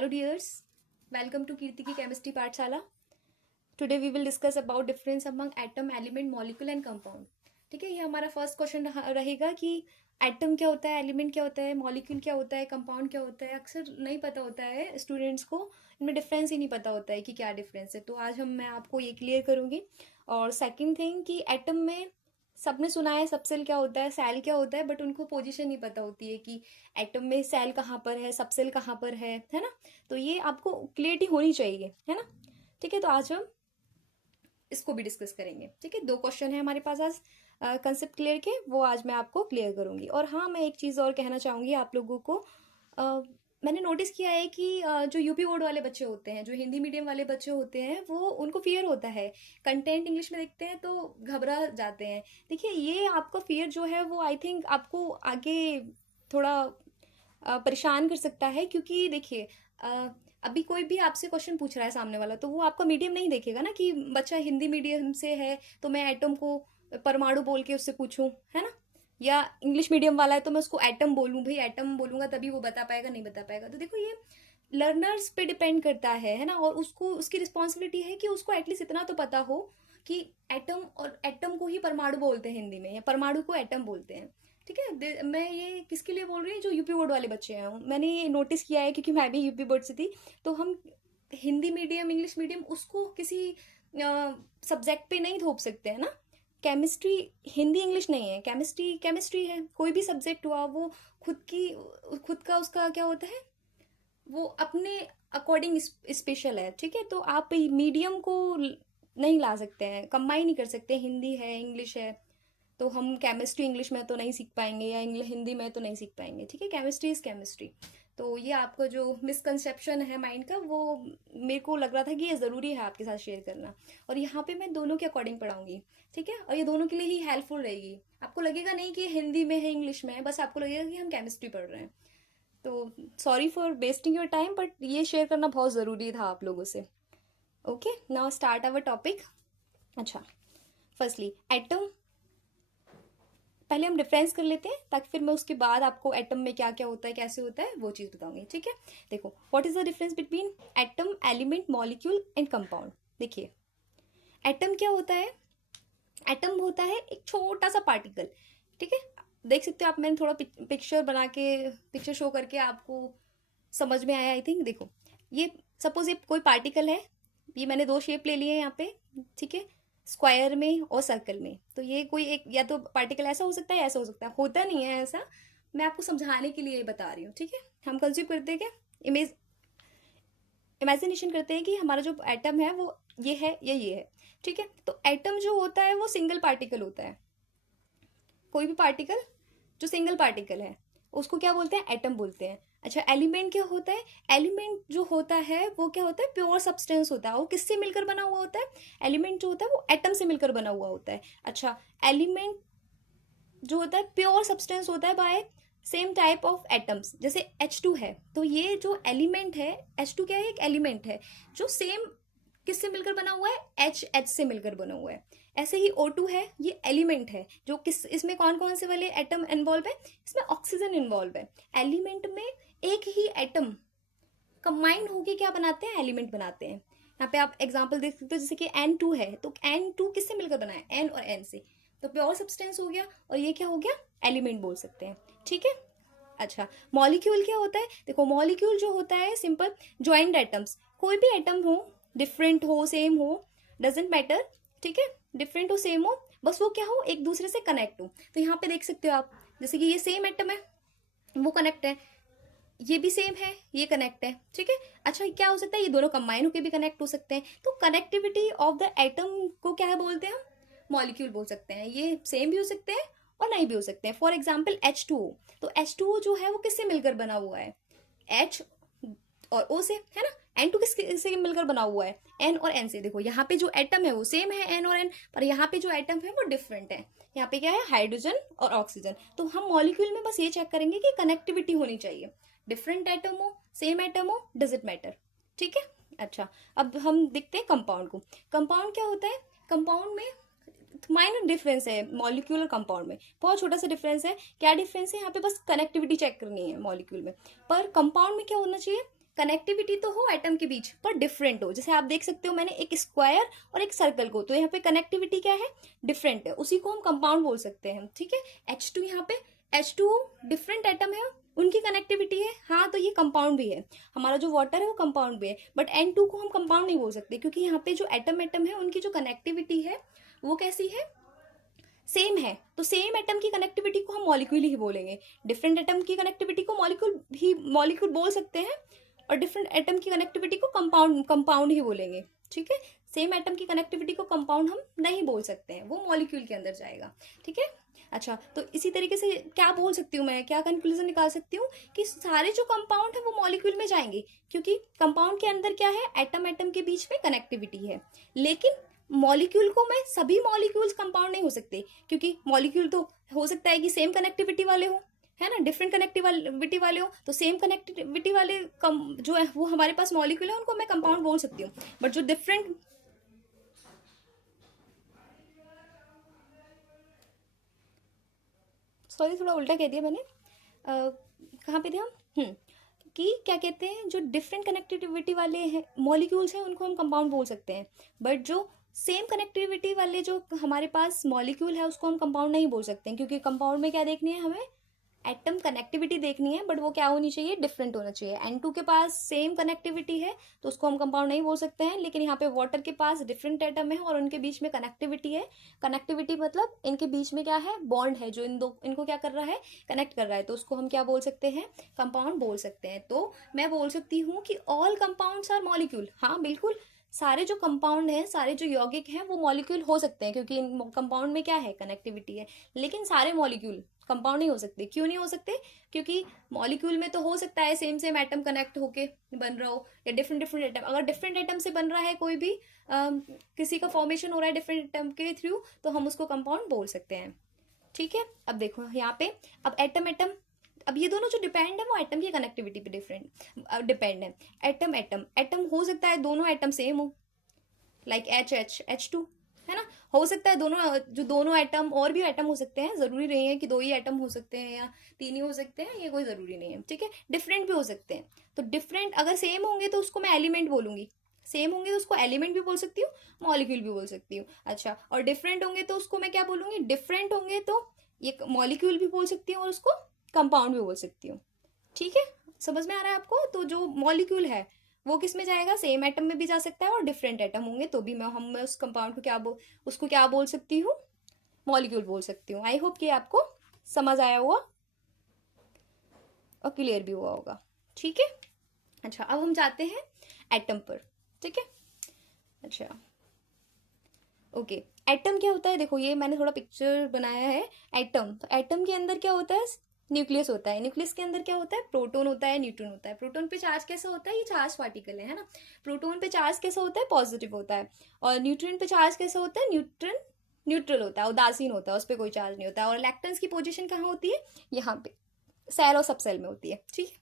Hello dears, welcome to Kirti की chemistry पाठशाला. Today we will discuss about difference among atom, element, molecule and compound. ठीक है, ये हमारा फर्स्ट क्वेश्चन रहेगा कि एटम क्या होता है, एलिमेंट क्या होता है, मॉलिक्यूल क्या होता है, कंपाउंड क्या होता है. अक्सर नहीं पता होता है स्टूडेंट्स को, इनमें डिफरेंस ही नहीं पता होता है कि क्या डिफरेंस है. तो आज मैं आपको ये क्लियर करूँगी. और सेकेंड थिंग कि एटम में सबने सुना है सबसेल क्या होता है, सेल क्या होता है, बट उनको पोजीशन नहीं पता होती है कि एटम में सेल कहाँ पर है, सबसेल कहाँ पर है ना. तो ये आपको क्लियरिटी होनी चाहिए, है ना. ठीक है, तो आज हम इसको भी डिस्कस करेंगे. ठीक है, 2 क्वेश्चन है हमारे पास आज कंसेप्ट क्लियर के, वो आज मैं आपको क्लियर करूंगी. और हाँ, मैं एक चीज़ और कहना चाहूँगी आप लोगों को. मैंने नोटिस किया है कि जो यूपी बोर्ड वाले बच्चे होते हैं, जो हिंदी मीडियम वाले बच्चे होते हैं, वो उनको फियर होता है. कंटेंट इंग्लिश में देखते हैं तो घबरा जाते हैं. देखिए, ये आपका फियर जो है वो आई थिंक आपको आगे थोड़ा परेशान कर सकता है. क्योंकि देखिए, अभी कोई भी आपसे क्वेश्चन पूछ रहा है सामने वाला, तो वो आपका मीडियम नहीं देखेगा ना कि बच्चा हिंदी मीडियम से है तो मैं एटम को परमाणु बोल के उससे पूछूं, है ना. या इंग्लिश मीडियम वाला है तो मैं उसको एटम बोलूं, भाई एटम बोलूंगा तभी वो बता पाएगा, नहीं बता पाएगा. तो देखो, ये लर्नर्स पे डिपेंड करता है ना. और उसको उसकी रिस्पॉन्सिबिलिटी है कि उसको एटलीस्ट इतना तो पता हो कि एटम, और एटम को ही परमाणु बोलते हैं हिंदी में, या परमाणु को एटम बोलते हैं. ठीक है, मैं ये किसके लिए बोल रही हूँ, जो यूपी बोर्ड वाले बच्चे हैं. मैंने ये नोटिस किया है क्योंकि मैं भी यूपी बोर्ड से थी. तो हम हिंदी मीडियम, इंग्लिश मीडियम, उसको किसी सब्जेक्ट पे नहीं थोप सकते हैं ना. केमिस्ट्री हिंदी इंग्लिश नहीं है, केमिस्ट्री केमिस्ट्री है. कोई भी सब्जेक्ट हुआ वो खुद का उसका क्या होता है, वो अपने अकॉर्डिंग स्पेशल है. ठीक है, तो आप मीडियम को नहीं ला सकते हैं, कंबाइन नहीं कर सकते. हिंदी है, इंग्लिश है, तो हम केमिस्ट्री इंग्लिश में तो नहीं सीख पाएंगे, या हिंदी में तो नहीं सीख पाएंगे. ठीक है, केमिस्ट्री इज केमिस्ट्री. तो ये आपका जो मिसकंसेप्शन है माइंड का, वो मेरे को लग रहा था कि ये ज़रूरी है आपके साथ शेयर करना. और यहाँ पे मैं दोनों के अकॉर्डिंग पढ़ाऊंगी. ठीक है, और ये दोनों के लिए ही हेल्पफुल रहेगी. आपको लगेगा नहीं कि हिंदी में है, इंग्लिश में है, बस आपको लगेगा कि हम केमिस्ट्री पढ़ रहे हैं. तो sorry for wasting your time, but ये शेयर करना बहुत ज़रूरी था आप लोगों से. Okay, now start our topic. अच्छा, फर्स्टली एटम, पहले हम डिफरेंस कर लेते हैं ताकि फिर मैं उसके बाद आपको एटम में क्या क्या होता है, कैसे होता है, वो चीज़ बताऊंगी. ठीक है, देखो, what is the difference between atom, element, molecule and compound. देखिए, एटम क्या होता है. एटम होता है एक छोटा सा पार्टिकल. ठीक है, देख सकते हो आप, मैंने थोड़ा पिक्चर बना के, पिक्चर शो करके आपको समझ में आया आई थिंक. देखो, ये सपोज ये कोई पार्टिकल है. ये मैंने 2 शेप ले लिए हैं यहाँ पे. ठीक है, स्क्वायर में और सर्कल में. तो ये कोई एक, या तो पार्टिकल ऐसा हो सकता है, ऐसा हो सकता है, होता नहीं है ऐसा. मैं आपको समझाने के लिए बता रही हूँ. ठीक है, हम कंसीव करते हैं क्या, इमेजिनेशन करते हैं कि हमारा जो एटम है वो ये है या ये है. ठीक है, तो एटम जो होता है वो सिंगल पार्टिकल होता है. कोई भी पार्टिकल जो सिंगल पार्टिकल है उसको क्या बोलते हैं, एटम बोलते हैं. अच्छा, एलिमेंट क्या होता है. एलिमेंट जो होता है वो क्या होता है, प्योर सब्सटेंस होता है. वो किससे मिलकर बना हुआ होता है, एलिमेंट जो होता है वो एटम से मिलकर बना हुआ होता है. अच्छा, एलिमेंट जो होता है प्योर सब्सटेंस होता है by same type of atoms. जैसे H2 है, तो ये जो एलिमेंट है, H2 क्या है, एक एलिमेंट है जो सेम किससे मिलकर बना हुआ है, H से मिलकर बना हुआ है. ऐसे ही O2 है, ये एलिमेंट है जो किस, इसमें कौन कौन से वाले एटम इन्वॉल्व है, इसमें ऑक्सीजन इन्वॉल्व है. एलिमेंट में एक ही एटम कंबाइन होके क्या बनाते हैं, एलिमेंट बनाते हैं. यहाँ पे आप एग्जांपल देख सकते हो, जैसे कि N2 है, तो N2 किससे मिलकर बना है, N और N से. तो प्योर सब्सटेंस हो गया, और ये क्या हो गया, एलिमेंट बोल सकते हैं. ठीक है. अच्छा, मॉलिक्यूल क्या होता है. देखो, मॉलिक्यूल जो होता है सिंपल ज्वाइंट एटम्स. कोई भी एटम हो, डिफरेंट हो, सेम हो, डजेंट मैटर. ठीक है, डिफरेंट हो, सेम हो, बस वो क्या हो, एक दूसरे से कनेक्ट हो. तो यहाँ पे देख सकते हो आप, जैसे कि ये सेम एटम है, वो कनेक्ट है. ये भी सेम है, ये कनेक्ट है. ठीक है. अच्छा, क्या हो सकता है, ये दोनों कंबाइन होकर भी कनेक्ट हो सकते हैं. तो कनेक्टिविटी ऑफ द एटम को क्या है बोलते हैं, हम मॉलिक्यूल बोल सकते हैं. ये सेम भी हो सकते हैं और नहीं भी हो सकते हैं. For example H2O. तो H2O जो है वो किससे मिलकर बना हुआ है, H और O से, है ना. N2 किससे मिलकर बना हुआ है, N और N से. देखो, यहाँ पे जो एटम है वो सेम है, N और N, पर यहाँ पे जो एटम है वो डिफरेंट है. यहाँ पे क्या है, हाइड्रोजन और ऑक्सीजन. तो हम मॉलिक्यूल में बस ये चेक करेंगे कि कनेक्टिविटी होनी चाहिए. डिफरेंट एटम हो, सेम एटम हो, डज इट मैटर. ठीक है. अच्छा, अब हम देखते हैं कंपाउंड को. कंपाउंड क्या होता है. कंपाउंड में माइनर डिफरेंस है मॉलिक्यूल और कंपाउंड में, बहुत छोटा सा डिफरेंस है. क्या डिफरेंस है, यहाँ पे बस कनेक्टिविटी चेक करनी है मॉलिक्यूल में. पर कंपाउंड में क्या होना चाहिए, कनेक्टिविटी तो हो एटम के बीच पर डिफरेंट हो। जैसे आप देख सकते हो मैंने एक स्क्वायर और एक सर्कल को, तो यहाँ पे कनेक्टिविटी क्या है, डिफरेंट है, उसी को हम कंपाउंड बोल सकते हैं। ठीक है, H2 यहाँ पे H2O डिफरेंट एटम है, उनकी कनेक्टिविटी है, हाँ तो ये कंपाउंड भी है। हमारा जो वाटर है वो कंपाउंड भी है, बट N2 को हम कंपाउंड नहीं बोल सकते क्योंकि यहाँ पे जो एटम एटम है उनकी जो कनेक्टिविटी है वो कैसी है, सेम है। तो सेम एटम की कनेक्टिविटी को हम मॉलिक्यूल ही बोलेंगे। डिफरेंट एटम की कनेक्टिविटी को मॉलिक्यूल बोल सकते हैं, और डिफरेंट एटम की कनेक्टिविटी को कंपाउंड ही बोलेंगे। ठीक है, सेम एटम की कनेक्टिविटी को कंपाउंड हम नहीं बोल सकते हैं, वो मॉलिक्यूल के अंदर जाएगा। ठीक है, अच्छा तो इसी तरीके से क्या बोल सकती हूँ मैं, क्या कंक्लूजन निकाल सकती हूँ कि सारे जो कंपाउंड है वो मॉलिक्यूल में जाएंगे, क्योंकि कंपाउंड के अंदर क्या है, एटम एटम के बीच में कनेक्टिविटी है। लेकिन मॉलिक्यूल को मैं, सभी मॉलिक्यूल्स कंपाउंड नहीं हो सकते, क्योंकि मॉलिक्यूल तो हो सकता है कि सेम कनेक्टिविटी वाले हो, है ना, डिफरेंट कनेक्टिविटी वाले हो, तो सेम कनेक्टिविटी वाले जो है वो हमारे पास मॉलिक्यूल है, उनको मैं कंपाउंड बोल सकती हूँ। बट जो डिफरेंट, सॉरी थोड़ा उल्टा कह दिया मैंने, कहाँ पे थे हम, कि क्या कहते हैं, जो डिफरेंट कनेक्टिविटी वाले हैं मॉलिक्यूल्स हैं उनको हम कंपाउंड बोल सकते हैं, बट जो सेम कनेक्टिविटी वाले जो हमारे पास मॉलिक्यूल है उसको हम कंपाउंड नहीं बोल सकते हैं, क्योंकि कंपाउंड में क्या देखनी है हमें, एटम कनेक्टिविटी देखनी है, बट वो क्या होनी चाहिए, डिफरेंट होना चाहिए। N2 के पास सेम कनेक्टिविटी है तो उसको हम कंपाउंड नहीं बोल सकते हैं, लेकिन यहाँ पे वाटर के पास डिफरेंट एटम है और उनके बीच में कनेक्टिविटी है। कनेक्टिविटी मतलब इनके बीच में क्या है, बॉन्ड है जो इनको क्या कर रहा है, कनेक्ट कर रहा है, तो उसको हम क्या बोल सकते हैं, कंपाउंड बोल सकते हैं। तो मैं बोल सकती हूँ कि ऑल कंपाउंड्स आर मॉलिक्यूल। हाँ बिल्कुल, सारे जो कंपाउंड हैं, सारे जो यौगिक हैं वो मॉलिक्यूल हो सकते हैं, क्योंकि कंपाउंड में क्या है, कनेक्टिविटी है। लेकिन सारे मॉलिक्यूल कंपाउंड नहीं हो सकते। क्यों नहीं हो सकते, क्योंकि मॉलिक्यूल में तो हो सकता है सेम सेम एटम कनेक्ट होके बन रहा हो, या डिफरेंट डिफरेंट एटम, अगर डिफरेंट एटम से बन रहा है कोई भी किसी का फॉर्मेशन हो रहा है डिफरेंट एटम के थ्रू, तो हम उसको कंपाउंड बोल सकते हैं। ठीक है, अब देखो यहाँ पे, अब एटम एटम, अब ये दोनों जो डिपेंड है वो एटम की कनेक्टिविटी पे डिफरेंट डिपेंड है। एटम एटम एटम हो सकता है दोनों एटम सेम हो, लाइक H2, है ना, हो सकता है दोनों, जो दोनों एटम, और भी एटम हो सकते हैं, जरूरी नहीं है कि दो ही एटम हो सकते हैं या तीन ही हो सकते हैं, ये कोई जरूरी नहीं है। ठीक है, डिफरेंट भी हो सकते हैं। तो डिफरेंट अगर सेम होंगे तो उसको मैं एलिमेंट बोलूंगी, सेम होंगे तो उसको एलिमेंट भी बोल सकती हूँ, मॉलिक्यूल भी बोल सकती हूँ। अच्छा, और डिफरेंट होंगे तो उसको मैं क्या बोलूंगी, डिफरेंट होंगे तो ये मॉलिक्यूल भी बोल सकती हूँ और उसको कंपाउंड भी बोल सकती हूँ। ठीक है, समझ में आ रहा है आपको। तो जो मॉलिक्यूल है वो किस में जाएगा, सेम एटम में भी जा सकता है, और डिफरेंट एटम होंगे तो भी मैं उस कंपाउंड को उसको क्या बोल सकती हूँ, मॉलिक्यूल बोल सकती हूँ। आई होप कि आपको समझ आया होगा और क्लियर भी हुआ होगा। ठीक है, अच्छा अब हम जाते हैं एटम पर। ठीक है, अच्छा ओके, एटम क्या होता है, देखो ये मैंने थोड़ा पिक्चर बनाया है। एटम, तो एटम के अंदर क्या होता है, न्यूक्लियस होता है। न्यूक्लियस के अंदर क्या होता है, प्रोटॉन होता है, न्यूट्रॉन होता है। प्रोटॉन पे चार्ज कैसा होता है, ये चार्ज पार्टिकल है ना। प्रोटॉन पे चार्ज कैसा होता है, पॉजिटिव होता है। और न्यूट्रॉन पे चार्ज कैसा होता है, न्यूट्रॉन न्यूट्रल होता है, उदासीन होता है, उस पर कोई चार्ज नहीं होता है। और इलेक्ट्रॉन्स की पोजीशन कहाँ होती है, यहाँ पे सेल और सब सेल में होती है। ठीक है,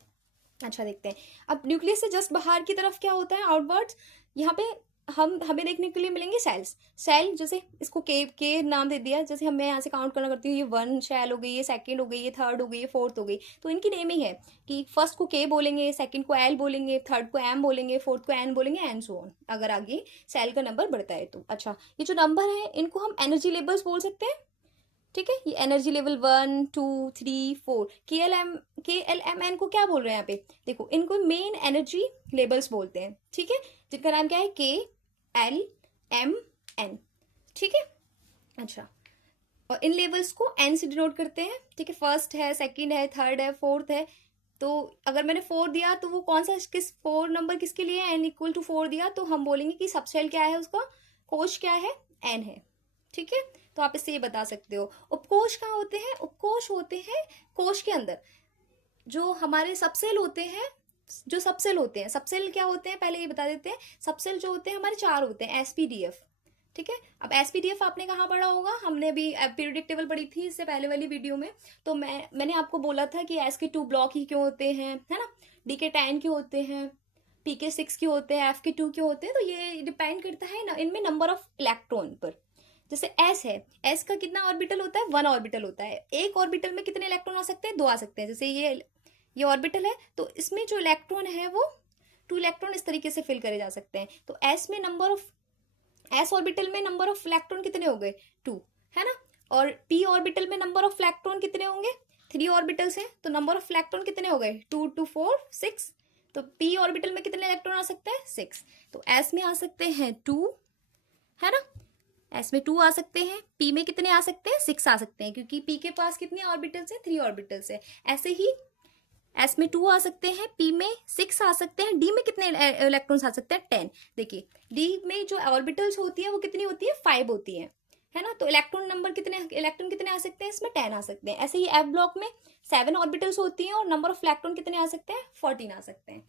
अच्छा देखते हैं। अब न्यूक्लियस से जस्ट बाहर की तरफ क्या होता है, आउटवर्ड्स, यहाँ पे हमें देखने के लिए मिलेंगे सेल्स। सेल, जैसे इसको के नाम दे दिया, जैसे मैं यहाँ से काउंट करना करती हूँ, ये 1 सेल हो गई, ये सेकंड हो गई, ये थर्ड हो गई, ये फोर्थ हो गई। तो इनकी नेमिंग है कि फर्स्ट को के बोलेंगे, सेकंड को एल बोलेंगे, थर्ड को एम बोलेंगे, फोर्थ को एन बोलेंगे, एंड सो ऑन, अगर आगे सेल का नंबर बढ़ता है तो। अच्छा, ये जो नंबर है इनको हम एनर्जी लेवल्स बोल सकते हैं। ठीक है, ये एनर्जी लेवल 1 2 3 4, के एल एम एन को क्या बोल रहे हैं यहाँ पे, देखो इनको मेन एनर्जी लेवल्स बोलते हैं। ठीक है, जिनका नाम क्या है, KLMN। ठीक है, अच्छा, और इन लेवल्स को एन से डिनोट करते हैं। ठीक है, फर्स्ट है, सेकंड है, थर्ड है, फोर्थ है। तो अगर मैंने 4 दिया तो वो कौन सा, किस 4 नंबर किसके लिए, n=4 दिया, तो हम बोलेंगे कि सबसेल क्या है, उसका कोश क्या है, एन है। ठीक है, तो आप इससे ये बता सकते हो। उपकोश कहाँ होते हैं, उपकोश होते हैं कोश के अंदर। जो हमारे सबसेल होते हैं, जो सबसेल होते हैं, सबसेल क्या होते हैं पहले ये बता देते हैं। सबसेल जो होते हैं हमारे 4 होते हैं, SPDF। ठीक है, अब SPDF आपने कहाँ पढ़ा होगा, हमने भी पीरियोडिक टेबल पढ़ी थी इससे पहले वाली वीडियो में। तो मैंने आपको बोला था कि एस के 2 ब्लॉक ही क्यों होते हैं, है ना, डी के 10 क्यों होते हैं, पी के 6 क्यों होते हैं, एफ के 2 क्यों होते हैं। तो ये डिपेंड करता है ना इनमें नंबर ऑफ इलेक्ट्रॉन पर। जैसे एस है, एस का कितना ऑर्बिटल होता है, 1 ऑर्बिटल होता है। एक ऑर्बिटल में कितने इलेक्ट्रॉन आ सकते हैं, 2 आ सकते हैं। जैसे ये ऑर्बिटल है तो इसमें जो इलेक्ट्रॉन है वो 2 इलेक्ट्रॉन इस तरीके से फिल करे जा सकते हैं। तो एस में नंबर ऑफ, एस ऑर्बिटल में नंबर ऑफ इलेक्ट्रॉन कितने हो गए 2, है ना। और पी ऑर्बिटल में नंबर ऑफ इलेक्ट्रॉन कितने होंगे, 3 ऑर्बिटल्स हैं तो नंबर ऑफ इलेक्ट्रॉन कितने हो गए 2 2 4 6। तो पी ऑर्बिटल में कितने इलेक्ट्रॉन आ सकते हैं 6। तो एस में आ सकते हैं 2, है ना, एस में 2 आ सकते हैं, पी में कितने आ सकते हैं 6 आ सकते हैं, क्योंकि पी के पास कितनी ऑर्बिटल्स है 3 ऑर्बिटल्स है। ऐसे ही एस में 2 आ सकते हैं, पी में 6 आ सकते हैं, डी में कितने इलेक्ट्रॉन्स आ सकते हैं 10। देखिए डी में जो ऑर्बिटल्स होती है वो कितनी होती है 5 होती है ना। तो इलेक्ट्रॉन कितने आ सकते हैं इसमें 10 आ सकते हैं। ऐसे ही एफ ब्लॉक में 7 ऑर्बिटल्स होती हैं और नंबर ऑफ इलेक्ट्रॉन कितने आ सकते हैं 14 आ सकते हैं,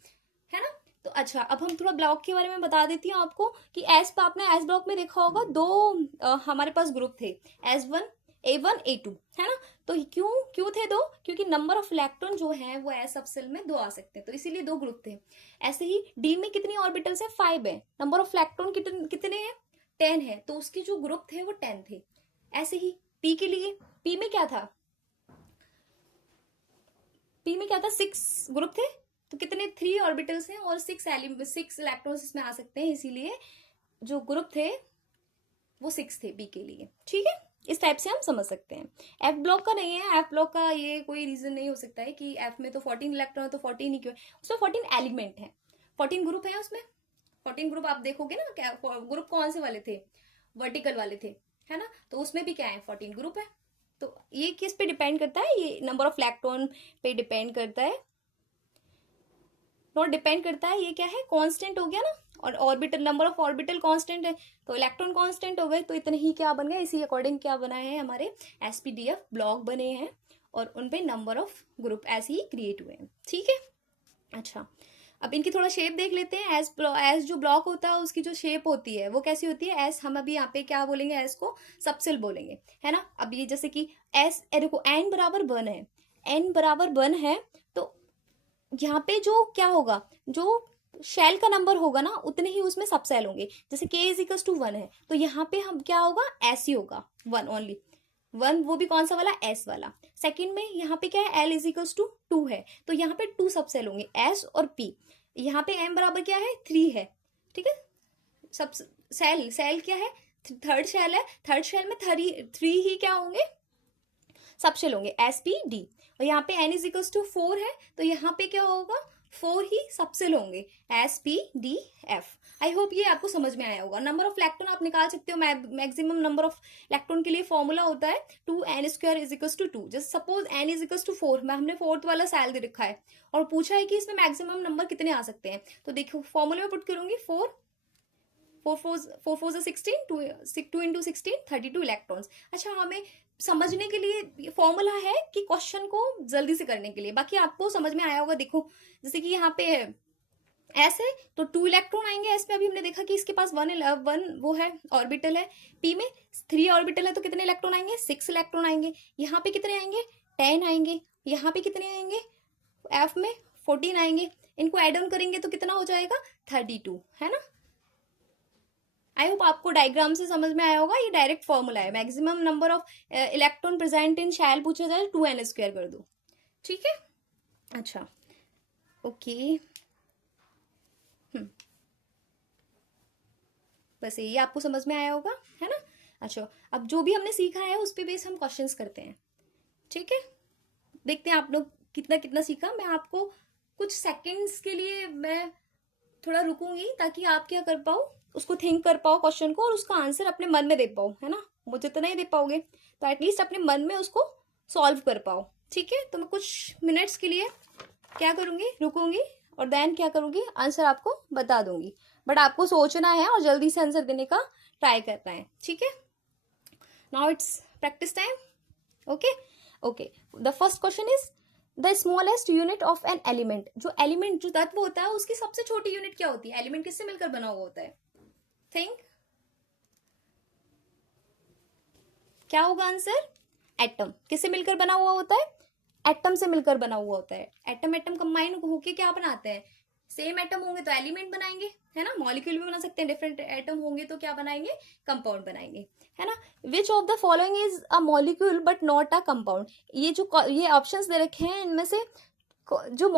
है ना। तो अच्छा, अब हम थोड़ा ब्लॉक के बारे में बता देती हूँ आपको कि आपने एस ब्लॉक में देखा होगा 2 हमारे पास ग्रुप थे, S1 A1 A2, है ना। तो क्यों थे 2, क्योंकि नंबर ऑफ इलेक्ट्रॉन जो है वो एस सब सेल में 2 आ सकते हैं, तो इसीलिए 2 ग्रुप थे। ऐसे ही डी में कितनी ऑर्बिटल्स है 5 है, नंबर ऑफ इलेक्ट्रॉन कितने हैं 10 है, तो उसके जो ग्रुप थे वो 10 थे। ऐसे ही पी के लिए, पी में क्या था 6 ग्रुप थे, तो कितने 3 ऑर्बिटल्स हैं और 6 इलेक्ट्रॉन्स इसमें आ सकते हैं, इसीलिए जो ग्रुप थे वो 6 थे बी के लिए, ठीक है। इस टाइप से हम समझ सकते हैं। एफ ब्लॉक का नहीं है, एफ ब्लॉक का ये कोई रीजन नहीं हो सकता है कि एफ में तो 14 इलेक्ट्रॉन है तो 14 ही क्यों, उसमें 14 एलिमेंट है, 14 ग्रुप है उसमें। 14 ग्रुप आप देखोगे ना, क्या ग्रुप कौन से वाले थे, वर्टिकल वाले थे, है ना। तो उसमें भी क्या है 14 ग्रुप है। तो ये किस पे डिपेंड करता है, ये नंबर ऑफ इलेक्ट्रॉन पे डिपेंड करता है, नॉट डिपेंड करता है, ये क्या है कांस्टेंट हो गया ना। और orbital, number of orbital constant है तो इलेक्ट्रॉन कांस्टेंट हो गए, तो इतने ही क्या बन गए, इसी अकॉर्डिंग क्या बना है हमारे एसपीडीएफ ब्लॉक बने हैं और उनपे नंबर ऑफ ग्रुप ऐसे ही क्रिएट हुए हैं, ठीक है। अच्छा, अब इनकी थोड़ा शेप देख लेते हैं। एस जो ब्लॉक होता है उसकी जो शेप होती है वो कैसी होती है, एस हम अभी यहाँ पे क्या बोलेंगे, एस को सबसेल बोलेंगे, है ना। अब ये जैसे कि एस, देखो एन बराबर 1 है, एन बराबर 1 है, तो यहाँ पे जो क्या होगा, जो शेल का नंबर होगा ना उतने ही उसमें सब सेल होंगे। जैसे k इज इक्वल टू 1 है तो यहाँ पे हम क्या होगा, एस ही होगा, 1 ओनली 1, वो भी कौन सा वाला, एस वाला। सेकंड में यहाँ पे क्या है, एल इज इक्वल टू 2 है तो यहाँ पे 2 सब सेल होंगे, एस और पी। यहाँ पे एम बराबर क्या है 3 है, ठीक है। सब सेल क्या है, थर्ड शेल है, थर्ड शेल में 3 ही क्या होंगे, सब शेल होंगे, एस पी डी। और यहाँ पे एन इज इक्वल टू 4 है तो यहाँ पे क्या होगा, 4 ही सबसेल होंगे, S P D F. I hope ये आपको समझ में आया होगा। नंबर ऑफ इलेक्ट्रॉन आप निकाल सकते हो, मैक्सिमम नंबर ऑफ इलेक्ट्रॉन के लिए फॉर्मूला होता है 2n² इज इक्वल टू 2। जैसे suppose n is equal to 4, मैं हमने 4th वाला सेल दे रखा है और पूछा है कि इसमें मैक्सिमम नंबर कितने आ सकते हैं, तो देखो फॉर्मूले में पुट करूंगी 4 4 16, 2 इंटू 16 32 इलेक्ट्रॉन्स। अच्छा, हमें समझने के लिए फॉर्मूला है कि क्वेश्चन को जल्दी से करने के लिए, बाकी आपको समझ में आया होगा। देखो जैसे कि यहाँ पे एस है तो 2 इलेक्ट्रॉन आएंगे एस में, अभी हमने देखा कि इसके पास 1 वो है ऑर्बिटल है। पी में 3 ऑर्बिटल है तो कितने इलेक्ट्रॉन आएंगे, 6 इलेक्ट्रॉन आएंगे। यहाँ पे कितने आएंगे 10 आएंगे। यहाँ पे कितने आएंगे, एफ में 14 आएंगे। इनको एड ऑन करेंगे तो कितना हो जाएगा 32, है ना। आई होप आपको डायग्राम से समझ में आया होगा। ये डायरेक्ट फॉर्मूला है, maximum number of electron present in shell पूछा जाए 2n² कर दो, ठीक है। अच्छा ओके, बस यही आपको समझ में आया होगा, है ना। अच्छा, अब जो भी हमने सीखा है उस पे बेस हम क्वेश्चंस करते हैं, ठीक है। देखते हैं आप लोग कितना कितना सीखा। मैं आपको कुछ सेकंड्स के लिए मैं थोड़ा रुकूंगी ताकि आप क्या कर पाओ, उसको थिंक कर पाओ क्वेश्चन को और उसका आंसर अपने मन में दे पाओ, है ना। मुझे तो नहीं दे पाओगे तो एटलीस्ट अपने मन में उसको सॉल्व कर पाओ, ठीक है। तो मैं कुछ मिनट्स के लिए क्या करूंगी, रुकूंगी और देन क्या करूंगी, आंसर आपको बता दूंगी। बट आपको सोचना है और जल्दी से आंसर देने का ट्राई करना है, ठीक है। Now it's practice time, okay okay. The first question is the smallest unit of an element. जो एलिमेंट, जो तत्व होता है उसकी सबसे छोटी यूनिट क्या होती है, एलिमेंट किससे मिलकर बना हुआ होता है, थिंक क्या होगा आंसर, एटम। किससे मिलकर बना हुआ होता है, एटम से मिलकर बना हुआ होता है। एटम एटम कंबाइन होके क्या बनाते हैं, सेम एटम होंगे तो एलिमेंट बनाएंगे, है ना। मॉलिक्यूल भी बना सकते हैं, डिफरेंट एटम होंगे तो क्या बनाएंगे, कंपाउंड बनाएंगे, है ना। Which of the following is a molecule but not a compound. ये जो ये ऑप्शंस दे रखे हैं इनमें से जो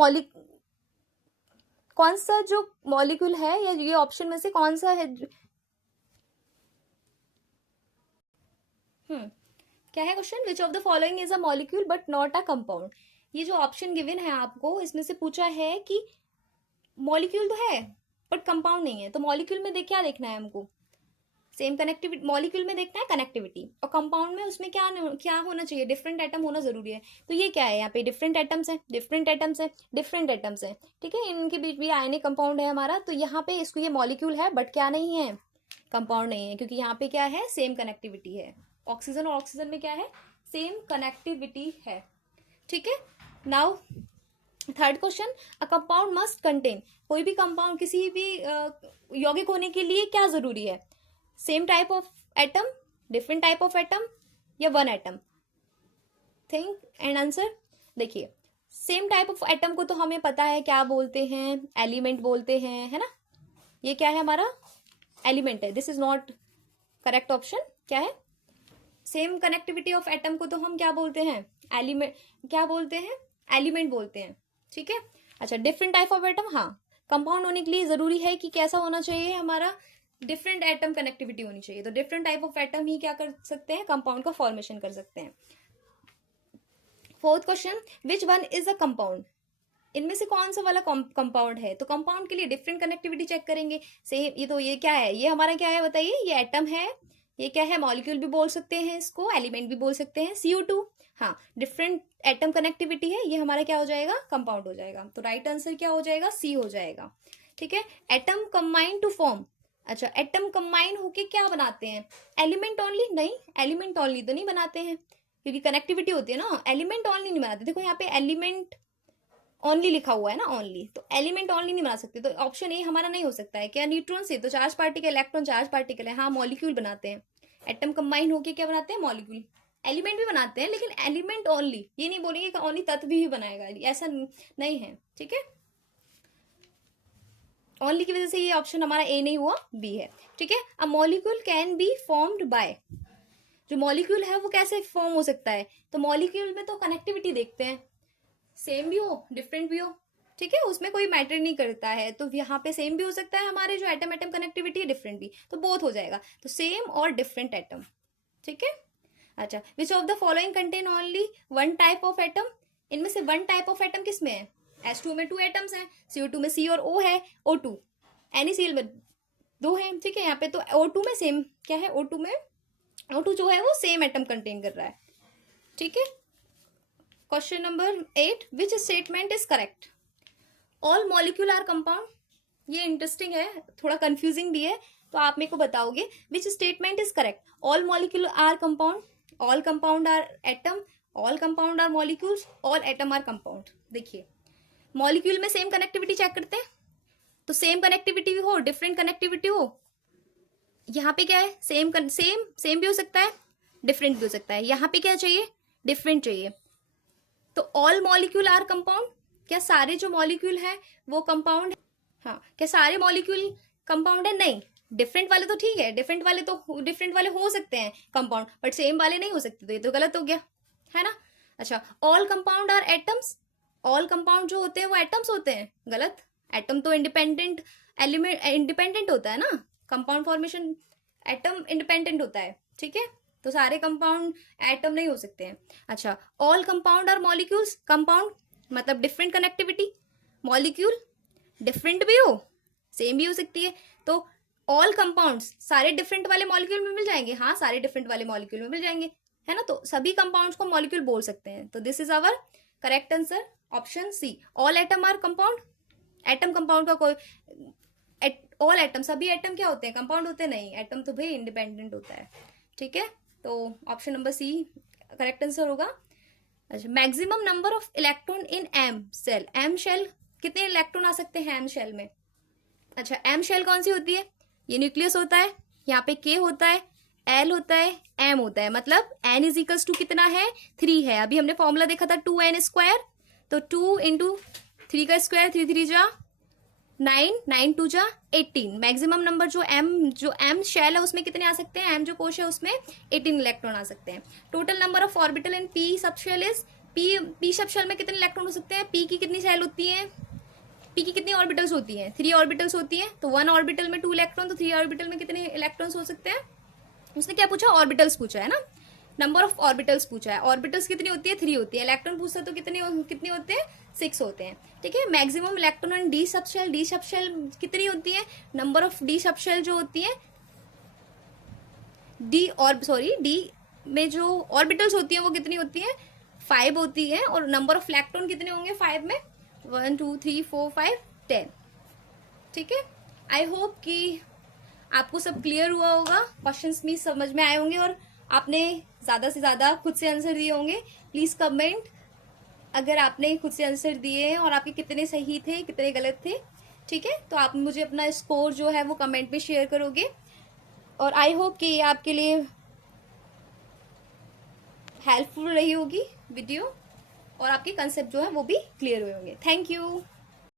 कौन सा जो मॉलिक्यूल है या ये ऑप्शन में से कौन सा है? क्या है question? Which of the following is a molecule but not a compound. ये जो ऑप्शन गिवन है आपको, इसमें से पूछा है कि मॉलिक्यूल तो है बट कंपाउंड नहीं है, तो मॉलिक्यूल में देख क्या देखना है हमको? Same connectivity. मॉलिक्यूल में देखना है कनेक्टिविटी, और कंपाउंड में उसमें क्या क्या होना चाहिए? डिफरेंट एटम होना जरूरी है। तो ये क्या है? यहाँ पे डिफरेंट एटम्स है, डिफरेंट एटम्स है, डिफरेंट एटम्स है, ठीक है। इनके बीच भी आयनिक कंपाउंड है हमारा, तो यहाँ पे इसको ये मॉलिक्यूल है बट क्या नहीं है? कंपाउंड नहीं है, क्योंकि यहाँ पे क्या है? सेम कनेक्टिविटी है। ऑक्सीजन और ऑक्सीजन में क्या है? सेम कनेक्टिविटी है, ठीक है। Now third question, a compound must contain. कोई भी कंपाउंड किसी भी यौगिक होने के लिए क्या जरूरी है? Same type of atom, different type of atom, या one atom? Think and answer. देखिए, सेम टाइप ऑफ एटम को तो हमें पता है क्या बोलते हैं? एलिमेंट बोलते हैं, है ना। ये क्या है हमारा? एलिमेंट है। This is not correct option. क्या है? सेम कनेक्टिविटी ऑफ एटम को तो हम क्या बोलते हैं? एलिमेंट। क्या बोलते हैं? एलिमेंट बोलते हैं, ठीक है। अच्छा, डिफरेंट टाइप ऑफ एटम, हाँ, कंपाउंड होने के लिए जरूरी है कि कैसा होना चाहिए हमारा? डिफरेंट एटम कनेक्टिविटी होनी चाहिए। तो डिफरेंट टाइप ऑफ एटम ही क्या कर सकते हैं? कंपाउंड का फॉर्मेशन कर सकते हैं। Fourth question, which one is a compound. इनमें से कौन सा वाला कंपाउंड है? तो कंपाउंड के लिए डिफरेंट कनेक्टिविटी चेक करेंगे। सेम, ये तो ये क्या है? ये हमारा क्या है बताइए? ये एटम है। ये क्या है? मॉलिक्यूल भी बोल सकते हैं इसको, एलिमेंट भी बोल सकते हैं। CO2, हाँ, डिफरेंट एटम कनेक्टिविटी है, ये हमारा क्या हो जाएगा? कंपाउंड हो जाएगा। तो राइट आंसर क्या हो जाएगा? C हो जाएगा, ठीक है। Atom combine to form. अच्छा, एटम कंबाइन होके क्या बनाते हैं? Element only? नहीं, एलिमेंट ओनली तो नहीं बनाते हैं, क्योंकि कनेक्टिविटी होती है ना। एलिमेंट ओनली नहीं बनाते। देखो यहाँ पे एलिमेंट ओनली लिखा हुआ है ना, ओनली, तो एलिमेंट ओनली नहीं बना सकते। तो ऑप्शन ए हमारा नहीं हो सकता है। क्या? न्यूट्रॉन से तो charge particle, electron charge particle है, हाँ, मॉलिक्यूल बनाते हैं। एटम कंबाइन होके क्या बनाते हैं? मॉलिक्यूल। एलिमेंट भी बनाते हैं, लेकिन एलिमेंट ओनली, ये नहीं बोलेंगे कि ओनली तत्व भी बनाएगा, ऐसा नहीं है, ठीक है। ओनली की वजह से ये ऑप्शन हमारा ए नहीं हुआ, बी है, ठीक है। A molecule can be formed by. जो मॉलिक्यूल है वो कैसे फॉर्म हो सकता है? तो मॉलिक्यूल में तो कनेक्टिविटी देखते हैं, सेम भी हो डिफरेंट भी हो, ठीक है, उसमें कोई मैटर नहीं करता है। तो यहाँ पे सेम भी हो सकता है हमारे जो एटम एटम कनेक्टिविटी है, डिफरेंट भी, तो बोथ हो जाएगा। तो सेम और डिफरेंट एटम, ठीक है। अच्छा, which of the following contain only one type of atom. इनमें से वन टाइप ऑफ एटम किस में है? H2 में 2 एटम्स हैं, CO2 में C और O है, O2, NaCl में 2 है, ठीक है। यहाँ पे तो O2 में सेम क्या है? O2 में O2 जो है वो सेम एटम कंटेन कर रहा है, ठीक है। Question number 8, which statement is correct? All molecule are compound. ये इंटरेस्टिंग है, थोड़ा कंफ्यूजिंग भी है, तो आप मेरे को बताओगे which statement is correct? All molecule are compound, all compound are atom, all compound are molecules, all atom are compound. देखिए, मॉलिक्यूल में सेम कनेक्टिविटी चेक करते हैं, तो सेम कनेक्टिविटी भी हो, डिफरेंट कनेक्टिविटी हो। यहाँ पे क्या है? सेम सेम भी हो सकता है, डिफरेंट भी हो सकता है। यहाँ पे क्या चाहिए? डिफरेंट चाहिए। तो ऑल मॉलिक्यूल आर कंपाउंड, क्या सारे जो मॉलिक्यूल है वो कंपाउंड है? हाँ, क्या सारे मॉलिक्यूल कंपाउंड है? नहीं, डिफरेंट वाले तो ठीक है, डिफरेंट वाले हो सकते हैं कंपाउंड, बट सेम वाले नहीं हो सकते, तो ये तो गलत हो गया, है ना। अच्छा, all compound are atoms. All compound जो होते हैं वो एटम्स होते हैं, गलत। एटम तो इंडिपेंडेंट एलिमेंट, इंडिपेंडेंट होता है ना, कंपाउंड फॉर्मेशन एटम इंडिपेंडेंट होता है, ठीक है। तो सारे कंपाउंड एटम नहीं हो सकते हैं। अच्छा, all compound are molecules. Compound मतलब डिफरेंट कनेक्टिविटी, मॉलिक्यूल डिफरेंट भी हो, सेम भी हो सकती है। तो ऑल कंपाउंड्स सारे डिफरेंट वाले मॉलिक्यूल में मिल जाएंगे, हाँ, सारे डिफरेंट वाले मॉलिक्यूल में मिल जाएंगे, है ना। तो सभी कंपाउंड्स को मॉलिक्यूल बोल सकते हैं। तो this is our correct answer, option C. All atom are compound. Atom compound का कोई, ऑल एटम, सभी एटम क्या होते हैं? कंपाउंड होते हैं? नहीं, एटम तो भाई इंडिपेंडेंट होता है, ठीक है। तो option number C correct answer होगा। अच्छा, maximum number of electron in M shell. M shell कितने इलेक्ट्रॉन आ सकते हैं एम शेल में? अच्छा, एम शेल कौन सी होती है? ये न्यूक्लियस होता है, यहाँ पे के होता है, एल होता है, एम होता है, मतलब एन इज इक्वल्स टू कितना है? 3 है। अभी हमने फॉर्मूला देखा था 2n स्क्वायर, तो 2 इंटू 3 का स्क्वायर, 3 3 जा 9, 9 2 जा 18। मैक्सिमम नंबर जो एम शेल है उसमें कितने आ सकते हैं? एम जो कोश है उसमें 18 इलेक्ट्रॉन आ सकते हैं। Total number of orbital in P sub shell is, P sub shell में कितने इलेक्ट्रॉन हो सकते हैं? पी की कितनी शेल होती है? पी की कितनी ऑर्बिटल्स होती हैं? 3 ऑर्बिटल्स होती हैं। तो 1 ऑर्बिटल में 2 इलेक्ट्रॉन, तो 3 ऑर्बिटल में कितने इलेक्ट्रॉन्स हो सकते हैं? उसने क्या पूछा? ऑर्बिटल्स पूछा है ना, नंबर ऑफ ऑर्बिटल्स पूछा है। ऑर्बिटल्स कितनी होती है? 3 होती है। इलेक्ट्रॉन पूछता तो कितने होते हैं? 6 होते हैं। ठीक है। Maximum electron and D subshell, D subshell कितनी होती है? नंबर ऑफ डी सबशेल जो होती है डी में जो ऑर्बिटल्स होती है वो कितनी होती है? 5 होती है। और नंबर ऑफ इलेक्ट्रॉन कितने होंगे 5 में? 1 2 3 4 5 10। ठीक है। आई होप कि आपको सब क्लियर हुआ होगा, क्वेश्चंस भी समझ में आए होंगे और आपने ज्यादा से ज्यादा खुद से आंसर दिए होंगे। प्लीज कमेंट अगर आपने खुद से आंसर दिए हैं और आपके कितने सही थे, कितने गलत थे। ठीक है। तो आप मुझे अपना स्कोर जो है वो कमेंट में शेयर करोगे। और आई होप कि ये आपके लिए हेल्पफुल रही होगी वीडियो, और आपके कंसेप्ट जो है वो भी क्लियर हुए होंगे। Thank you.